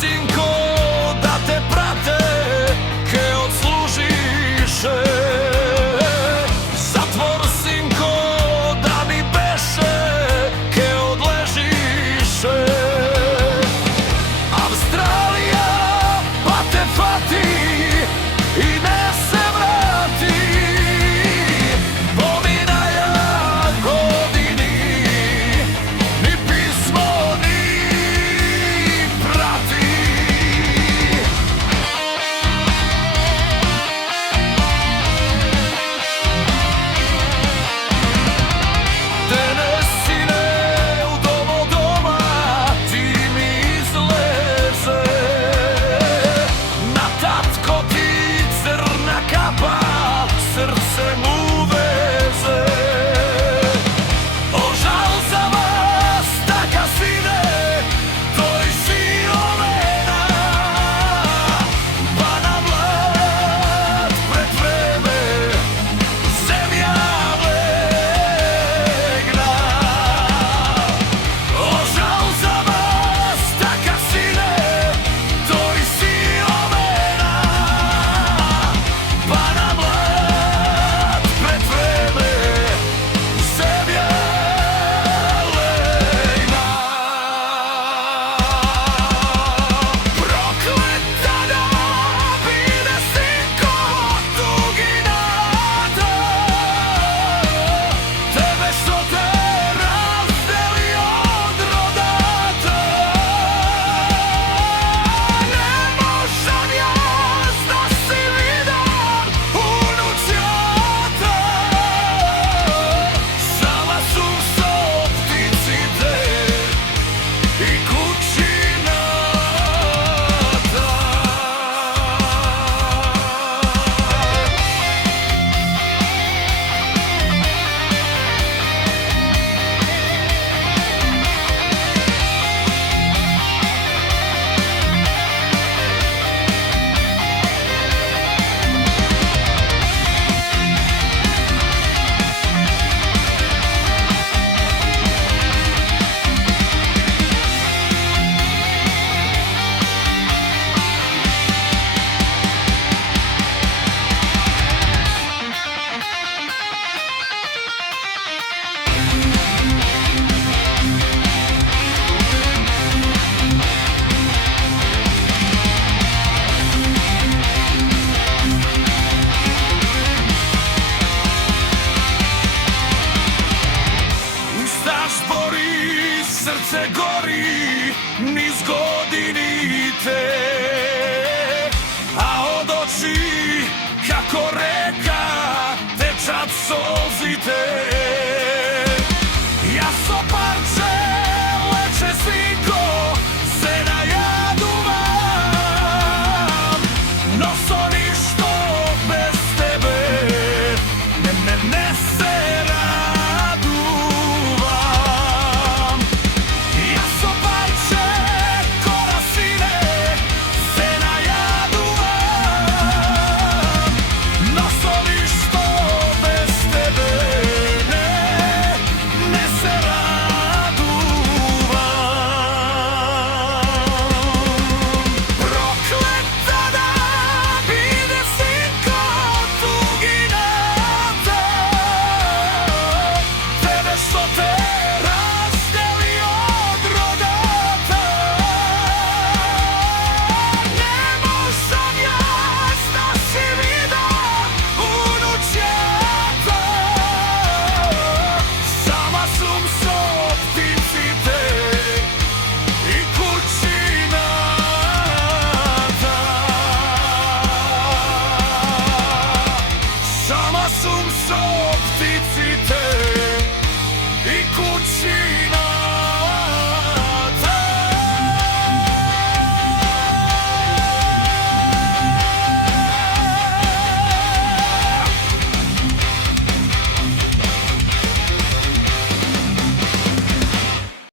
Sinko, da te prate, ke odslužiše. Zatvor, sinko, da mi beše, ke odležiše. Avstralija, pa te fati i ne se vrati. Pominaja godini, ni pismo, ni prati. Srce mu veze. Ožal za vas, taka sine, toj silovena, pa na mlad pred vreme zemlja legna. Ožal za vas, taka sine, toj silovena, pa na mlad pred vreme zemlja legna. Prokleta da bide, sinko, tuginata, tebe što te razdeli od rodata. Ne možem jas da si vidan unučata, sama su sopticite i kućinata. Ustaš bori, srce gori, niz gori.